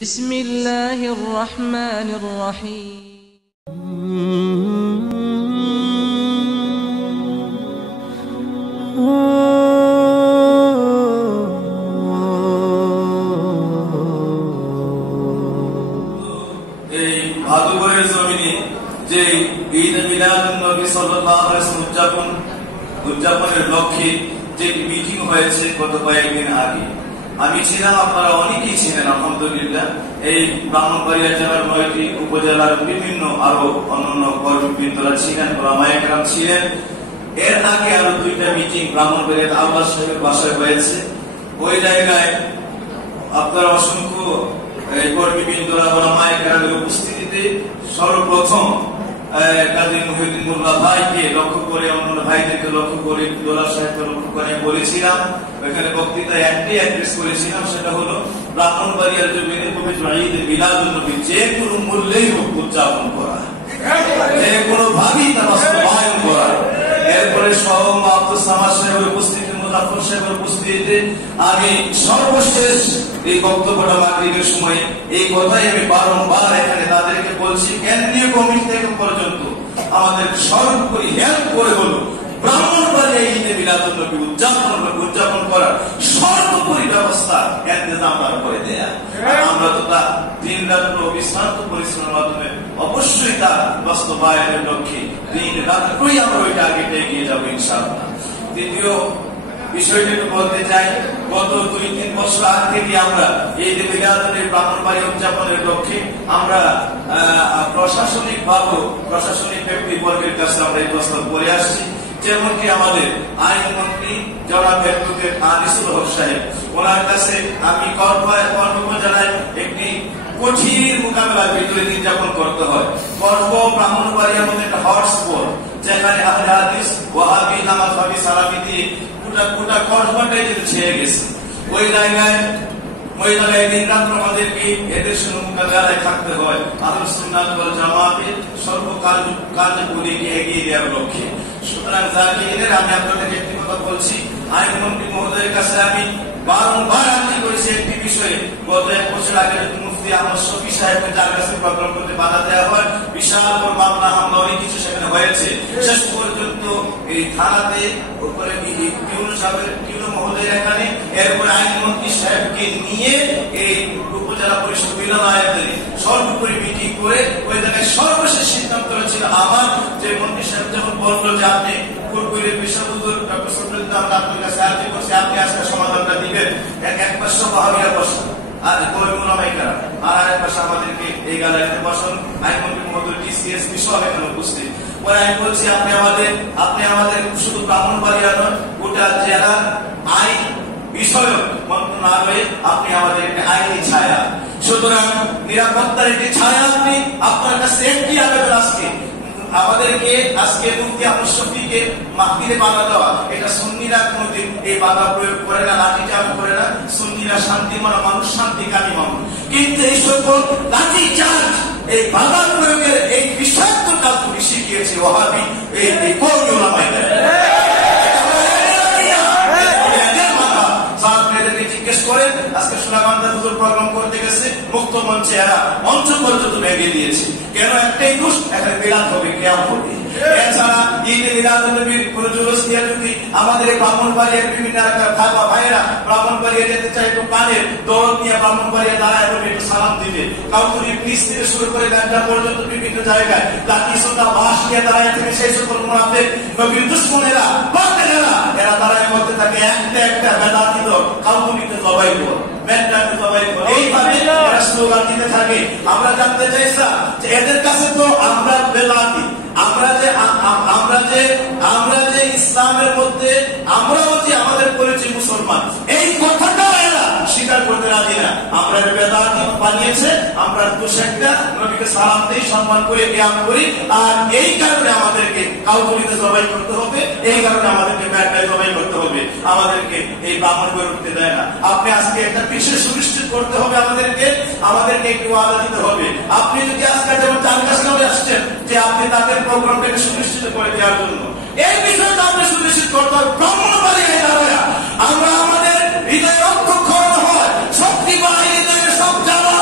بسم الله الرحمن الرحيم ভাদুপুরের জমিনে যে ঈদ মিলাদুন নবী সাল্লাল্লাহু আলাইহি ওয়াসাল্লাম উদযাপনের লক্ষ্যে যে মিটিং হয়েছে গত কয়েকদিন আগে, আমি ছিলাম, আপনারা অনেকেই ছিলেন আলহামদুলিল্লাহ। এই ব্রাহ্মণবাড়িয়া জেলার ৯টি উপজেলার বিভিন্ন আরো অন্যান্য কর্মীবৃন্দরা ছিলেন, ওলামায়ে কেরাম ছিলেন। এর আগে আরো ২টা মিটিং ব্রাহ্মণবাড়িয়ার আল্লাহ সাহেবের বাসায় হয়েছে। ওই জায়গায় আপনারা অসংখ্য কর্মীবৃন্দরা ওলামায়ে কেরামের উপস্থিতিতে সর্বপ্রথম কাজী মুহিউদ্দিন মোল্লা ভাইকে লক্ষ্য করে, অন্যান্য ভাইদেরকে লক্ষ্য করে, দোলা সাহেবকে লক্ষ্য করে বলেছিলাম, ওইখানে বক্তৃতায় একটি অ্যাড্রেস করেছিলাম, সেটা হলো ব্রাহ্মণবাড়িয়ার জমিনে পবিত্র ঈদ মিলাদুন নবী যে কোনো মূল্যেই হোক উদযাপন করা, যে কোনো ভাবেই তা বাস্তবায়ন করা। এরপরে সহমা আব্দুস সামাদ সাহেবের উপস্থিতি, মুজাফফর সাহেবের উপস্থিতিতে আমি সর্বশেষ এই বক্তব্যটা মাগরিবের সময় এই কথাই আমি বারংবার এখানে তাদেরকে বলছি, কেন্দ্রীয় কমিটি থেকে পর্যন্ত আমাদের সর্বোপরি হেল্প করে হলো ব্রাহ্মণবাড়িয়া ঈদে মিলাদুন নবী উদযাপন করার সর্বোপরি ব্যবস্থা ইন্তজাম করে দেয়া। আমরা তো তা দিন রাত অবিশ্রান্ত পরিশ্রমের মাধ্যমে অবশ্যই তা বাস্তবায়নের লক্ষ্যে দিন রাত্রই আমরা ওই টার্গেটে এগিয়ে যাবো ইনশাআল্লাহ। দ্বিতীয় বিষয়টা একটু বলতে চাই, গত ২-৩ বছর আগ থেকে আমরা এই যে মিলাদুন ব্রাহ্মণবাড়িয়া উদযাপনের লক্ষ্যে আমরা প্রশাসনিক ব্যক্তিবর্গের কাছে আমরা এই প্রস্তাব করে আসছি। যেমনকি আমাদের আইনমন্ত্রী জনাব অ্যাডভোকেট আনিসুল হক সাহেব, ওনার কাছে আমি কর্মপর্যায়ে একটি কঠিন মোকাবেলার ভিতরে দিন যাপন করতে হয়। ব্রাহ্মণবাড়িয়ার মধ্যে একটা হটস্পট, যেখানে আহলে হাদিস, ওয়াহাবি, নামাজি, সালাফি দিয়ে গোটা কর্মটাই যেন ছেয়ে গেছে। ওই জায়গায় দিন রাত আমাদেরকে এদের সঙ্গে মোকাবেলায় থাকতে হয় আহলুস সুন্নাত ওয়াল জামাতের সর্বকার্যগুলিকে এগিয়ে দেওয়ার লক্ষ্যে। সুতরাং জাকিরের আমি আপনাদেরকে একটি কথা বলছি, আইনমন্ত্রী মহোদয়ের কাছে আমি বারংবার আর্জি করেছি একটি বিষয়ে। গত ১ বছর আগে মুফতি আহমদ শফি সাহেবকে যার কাছে প্রোগ্রাম করতে বাধা দেওয়া হয়, বিশাল বড় মামলা হামলা অনেক কিছু সেখানে হয়েছে। শেষ পর্যন্ত এই থানাতে উপরে টিউনো মহোদয়ের এখানে, এরপরে আইনমন্ত্রী সাহেবকে নিয়ে এই উপজেলা পরিষদ মিলনায়তনে সর্বোপরি মিটিং করে ওই জায়গায় সর্বশেষ সিদ্ধান্ত হয়েছিল আমার, যে মন্ত্রী সাহেব যখন বললো যে আপনি ফুলপুরের বিশ্ববুদ্ধ ডক্টর সফরুদ্দিন আপনার কাছে আর্জি করছি, আপনি আজকে সমাধানটা দিবেন। এক পাশে ওয়াহাবিরা বসুন আর ওলামাইকারা, আর আরেক পাশে আমাদেরকে এই গ্যালারিতে বসুন আইনমন্ত্রী মহোদয়, ডিসিএসপি সব এখানে উপস্থিত। পরে আমি বলছি আপনি আমাদের শুধু ব্রাহ্মণবাড়িয়া নয়, গোটা জেলার আইন বিষয়ক মন্ত্রণালয়ে আপনি আমাদের একটি আইনি ছায়া, সুতরাং নিরাপত্তার একটি ছায়া আপনি, আপনার কাছে একটি আবেদন আজকে আমাদেরকে, আজকে মুফতি আহমদ শফিকে মাহফিলে বাধা দেওয়া, এটা সুন্নিরা কোনদিন এই বাধা প্রয়োগ করে না, লাঠিচার্জ করে না। সুন্নিরা শান্তি মানা মানুষ, শান্তিকামী মানুষ, কিন্তু এই সকল লাঠিচার্জ, এই বাধা প্রয়োগের এই বিষাক্ত কাজগুলি শিখিয়েছে ওয়াহাবি এই কওমি ওলামায়ে। জিজ্ঞেস করেন, আজকে সোনাগান্ধা হুজুর প্রোগ্রাম করতে গেছে, মুক্ত মঞ্চে এরা মঞ্চ পর্যন্ত ভেঙে দিয়েছে। কেন? একটাই দোষ, এখানে মিলাদ হবে, কিয়াম হবে। এছাড়া ঈদে মিলাদুন নবীর কোন জুলুস নিয়ে যদি আমাদের ব্রাহ্মণবাড়িয়ার বিভিন্ন থাকা ভাইয়েরা ব্রাহ্মণবাড়িয়া যেতে চায়, একটু প্রাণের দৌড় নিয়ে ব্রাহ্মণবাড়িয়া দাঁড়ায় এবং একটু সালাম দিবে। কাউতুরি ব্রিজ থেকে শুরু করে গান্ধা পর্যন্ত বিভিন্ন জায়গায় লাঠি সোটা বাঁশ নিয়ে দাঁড়ায় থেকে সেই সকল মুনাফিক নবীর দুশমনেরা, বাতিলেরা, এরা দাঁড়ায় করতে থাকে একটা বেদাতি দল, কাউতুরিতে জবাই কর, বেদাতি জবাই কর, এইভাবে এরা স্লোগান দিতে থাকে। আমরা জানতে চাইছিলাম যে এদের কাছে তো আমরা বেদাতি, আমরা যে ইসলামের মধ্যে আমরাও যে আমাদের পরিচয় মুসলমান, এই কথাটা এরা স্বীকার করতে রাজি না। আমরা বেদাতি বানিয়েছে, আমরা দুশেকটা নবীকে সালাম দেই, সম্মান করে কিয়াম করি, আর এই কারণে আমাদেরকে কাউতুরিতে জবাই করতে হবে, এই কারণে আমাদেরকে ব্যাটায় জবাই করতে হবে, আমাদেরকে এই ব্রাহ্মণ করে উঠতে দেয় না। আপনি আজকে একটা বিষয় সুনিশ্চিত করতে হবে, আমাদেরকে একটু ওয়াদা দিতে হবে। আপনি যদি আজকে যেমন তার কাছে আসছেন যে আপনি তাদের প্রোগ্রামটাকে সুনিশ্চিত করে দেওয়ার জন্য, এই বিষয়টা আপনি সুনিশ্চিত করতে হবে। ব্রাহ্মণবাড়িয়ায় দাঁড়ায় আমরা আমাদের হৃদয় রক্ষণ হয়, শক্তি বাহিনী থেকে সব জানা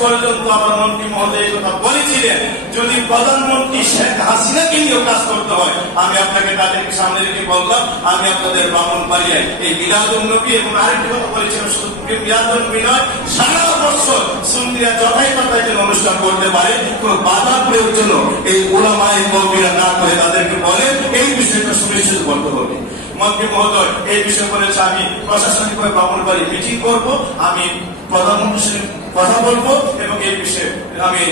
পর্যন্ত আমার মন্ত্রী মহোদয় এই কথা বলেছিলেন, যদি প্রধানমন্ত্রী শেখ হাসিনাকে নিয়েও কাজ করতে হয়, আমি আপনাকে তাদেরকে সামনে রেখে বললাম, আমি আপনাদের ব্রাহ্মণবাড়িয়ায় এই মিলাদুন নবী এবং আরেকটি কথা বলেছিলাম, শুধু মিলাদুন নবী নয়, সারা বছর সুন্নিরা যথাই তথায় যেন অনুষ্ঠান করতে পারে, কোন বাধা প্রয়োগ জন্য এই ওলামায়ে কওমিরা না করে তাদেরকে বলে এই বিষয়টা সুনিশ্চিত করতে হবে। মন্ত্রী মহোদয় এই বিষয়ে বলেছে, আমি প্রশাসনিকভাবে ব্রাহ্মণবাড়ি মিটিং করব, আমি প্রধানমন্ত্রীর কথা বলবো এবং এই বিষয়ে আমি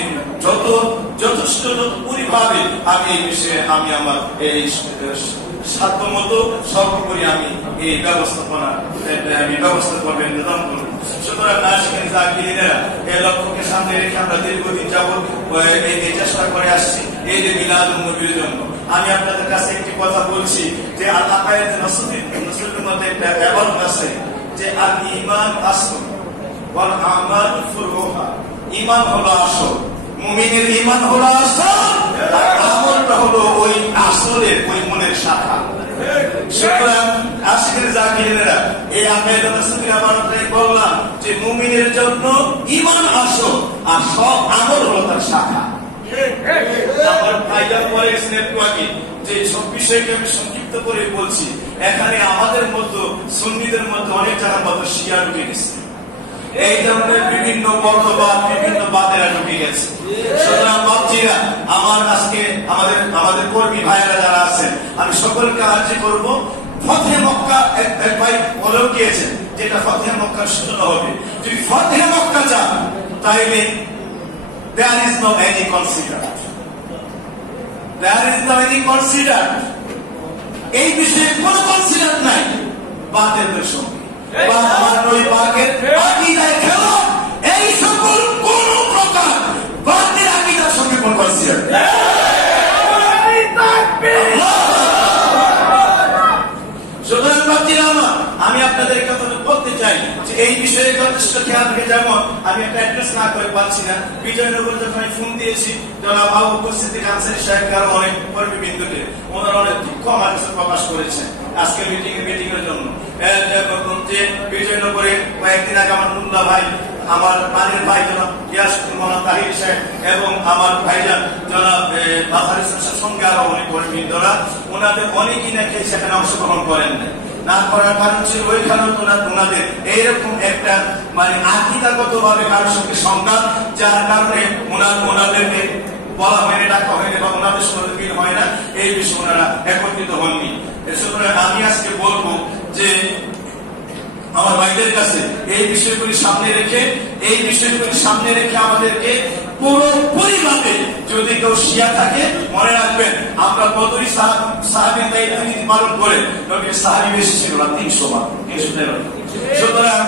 যথেষ্ট পরিভাবে আমি এই বিষয়ে আমি আমার এই সাধ্য মতো সর্বোপরি আমি এই ব্যবস্থা করবেন নির্ধারণ করবো। সুতরাং এই লক্ষ্যকে সামনে রেখে আমরা দীর্ঘদিন যাবৎ এই চেষ্টা করে আসছি এই যে মিলাদুন নবীর জন্য। আমি আপনাদের কাছে একটি কথা বলছি যে আল্লাহ নসরুলের মধ্যে একটা ইবারত আছে যে আল ঈমান আসল ওয়াল আমাল ফুরুহা। ঈমান হলো আসল, মুমিনের ঈমান হলো আসল, আর আমলটা হলো ওই আসলের ওই মনের শাখা। সুতরাং আশিকের জাকিরেরা এই আকায়েদ নসরুলের ইবারতটাই বললাম যে মুমিনের জন্য ঈমান আসল আর সব আমল হলো তার শাখা। আমার ভাইজান পরে স্নেপটুয়াকে যে সব বিষয়কে আমি সংক্ষিপ্ত করে বলছি, এখানে আমাদের মতো সুন্নিদের মধ্যে অনেক জায়গার মতো শিয়া ঢুকে গেছে, এই ধরনের বিভিন্ন মতবাদ বিভিন্ন বাদেরা ঢুকে গেছে। সুতরাং বাপজিরা, আমার আজকে আমাদের কর্মী ভাইয়েরা যারা আছেন, আমি সকলকে আর্জি করবো, ফতহে মক্কা এক ভাই বলেও গিয়েছেন যেটা ফতহে মক্কার সূচনা হবে। যদি ফতহে মক্কা চান তাইলে there is no any consider এই বিষয়ে কোনো কনসিডার নাই বাতিলের সঙ্গে বা আমার নবী পাকের আকীদায় খেলো, এই সকল কোন প্রকার বাতিল আকীদার সঙ্গে কোন কনসিডার নাই। সুতরাং বাতিরা আমি আপনাদের কথা বলতে চাই যে এই বিষয়ে যথেষ্ট খেয়াল রেখে, যেমন আমি একটা অ্যাড্রেস না করে পাচ্ছি না, বিজয়নগর যখন আমি ফোন দিয়েছি জনাব আবু বকর সিদ্দিক আনসারী সাহেব আর অনেক কর্মীবৃন্দকে, ওনারা অনেক দুঃখ আমার কাছে প্রকাশ করেছেন আজকে মিটিং এর জন্য। যে বিজয়নগরে কয়েকদিন আগে আমার মুল্লা ভাই, আমার পানির ভাই জনাব ইয়াসুল মোহাম্মদ তাহির সাহেব এবং আমার ভাইজান জনাব বাহার ইসলামের সঙ্গে আরো অনেক কর্মীবৃন্দরা, ওনাদের অনেকই নাকি সেখানে অংশগ্রহণ করেন না করার কারণ ছিল ওইখানে ওনাদের এইরকম একটা মানে আকীদাগত ভাবে কারোর সঙ্গে সংঘাত, যার কারণে ওনাদেরকে বলা হয়নি, ডাকা হয়নি বা ওনাদের সঙ্গে মিল হয় না, এই বিষয়ে ওনারা একত্রিত হননি। সুতরাং আমি আজকে বলবো যে আমার ভাইদের কাছে এই বিষয়গুলি সামনে রেখে আমাদেরকে পুরোপুরিভাবে, যদি কেউ শিয়া থাকে মনে রাখবেন আমরা বদরি সাহাবীর দায়িত্ব নীতি পালন করে নবীর সাহাবী বেশি ছিল না, 300 বার। সুতরাং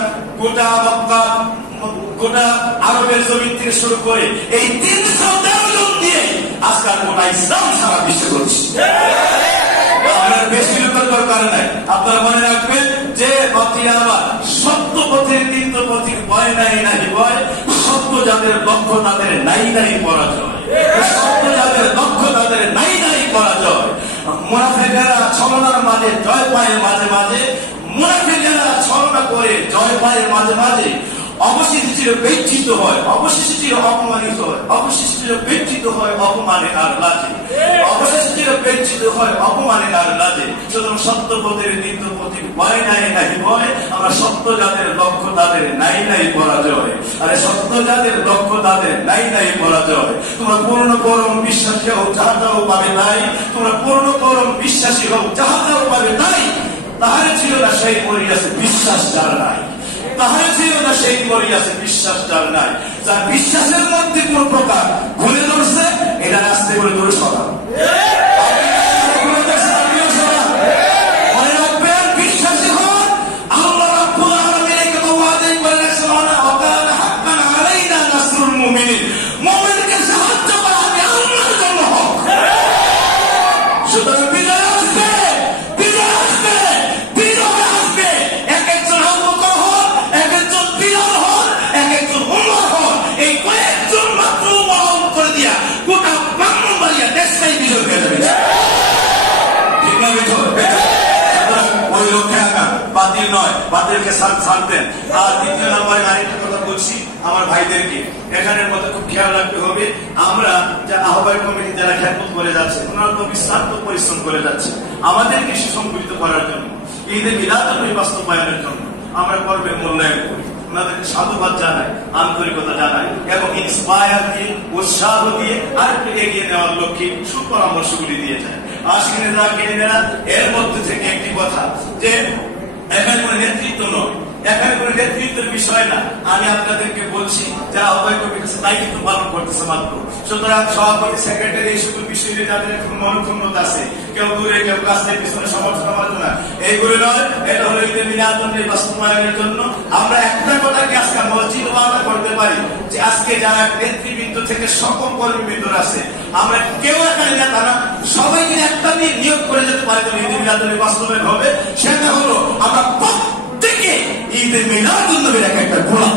গোটা আরবের জমিন থেকে শুরু করে এই 313 জন দিয়ে আজকাল গোটা ইসলাম সারা বিশ্বে করছে। আপনার বেশি লোকের দরকার নাই, আপনারা মনে রাখবেন যে সত্য পথের তিক্ত পথিক ভয় নাই নাহি ভয়, সত্য যাদের লক্ষ্য তাদের নাই নাই পরাজয়, সত্য যাদের লক্ষ্য তাদের নাই নাই পরাজয়। মুনাফিকেরা ছলনার মাঝে জয় পায় মাঝে মাঝে, মুনাফিকেরা ছলনা করে জয় পায় মাঝে মাঝে, অবশেষে চির বেজ্জিত হয়, অবশেষে চির অপমানিত হয়, অবশেষে চির বেজ্জিত হয় অপমানে আর লাজে, অবশেষে চির বেজ্জিত হয় অপমানে আর লাজে। সুতরাং সত্য পথের নিত্য পথিক ভয় নাই নাহি ভয়, আমরা সত্য যাদের লক্ষ্য তাদের নাই নাই পরাজয়। আরে সত্য যাদের লক্ষ্য তাদের নাই নাই পরাজয়। তোমরা পূর্ণ পরম বিশ্বাসী হও যাহাটাও পাবে নাই, তোমরা পূর্ণ পরম বিশ্বাসী হও যাহাটাও পাবে নাই। তাহারে ছিল না সেই মরিয়াছে বিশ্বাস যার নাই, তাহারে ছিল না সেই মরিয়াছে বিশ্বাস যার নাই। যার বিশ্বাসের মধ্যে কোন প্রকার ভুলে ধরছে, এটা আস্তে করে ধরে সরা। মনে রাখবেন, বিশ্বাসী হন, আল্লাহ রাব্বুল আলামিনকে ওয়াদা করে রাখছেন, ওয়াকানা হাক্কান আলাইনা নাসরুল মুমিনিন, মুমিনকে সাহায্য করা হবে আল্লাহর জন্য হক। সুতরাং বিজয় আসবে, বিজয় আসবে, বিজয় আসবে। এক একজন আবু বকর হন, এক একজন বিলাল হন, এক একজন উমর হন, এই কয়েকজন মাত্র মহল করে দিয়া গোটা ব্রাহ্মণবাড়িয়া দেশটাই বিজয় হয়ে যাবে। ঠিক না বিজয়? ওই লক্ষ্যে আঁকা বাতিল নয়, বাতিলকে ছাড়তেন। আর দ্বিতীয় নম্বরে আরেকটা কথা বলছি, আমার ভাইদেরকে এখানের মধ্যে খুব খেয়াল রাখতে হবে। আমরা যা আহ্বায়ক কমিটি যারা খেদমত করে যাচ্ছে, ওনারা তো বিস্তারিত পরিশ্রম করে যাচ্ছে আমাদেরকে সুসংগঠিত করার জন্য, ঈদে মিলাদুন-নবী বাস্তবায়নের জন্য। আমরা পর্বের মূল্যায়ন করি, ওনাদেরকে সাধুবাদ জানাই, আন্তরিকতা জানাই এবং ইন্সপায়ার দিয়ে, উৎসাহ দিয়ে আর একটু এগিয়ে নেওয়ার লক্ষ্যে সুপরামর্শগুলি দিয়ে যায়। আশিকিনেরা এর মধ্যে থেকে একটি কথা, যে এখানে কোনো নেতৃত্ব নয়, এখানে কোনো নেতৃত্বের বিষয় না। আমি আপনাদেরকে বলছি যারা আহ্বায়ক কমিটির দায়িত্ব পালন করতেছে মাত্র, সুতরাং সভাপতি সেক্রেটারি এই সকল বিষয় নিয়ে যাদের একটু মনোক্ষুণ্ণতা আছে, কেউ দূরে কেউ কাছে পিছনে সমর্থন আলোচনা, এইগুলো নয়। এটা হলো ঈদে মিলাদুন-নবী বাস্তবায়নের জন্য আমরা একটা কথাকে আজকে মসজিদ ওয়াদা করতে পারি যে আজকে যারা নেতৃবৃন্দ থেকে সকল কর্মীবৃন্দ আছে, আমরা কেউ এখানে নেতা না, সবাইকে একটা দিয়ে নিয়োগ করে যেতে পারি ঈদে মিলাদুন-নবী বাস্তবায়ন হবে। সেটা হলো আমরা প্রত্যেকে ঈদে মিলাদুন-নবীর একটা গোলাম।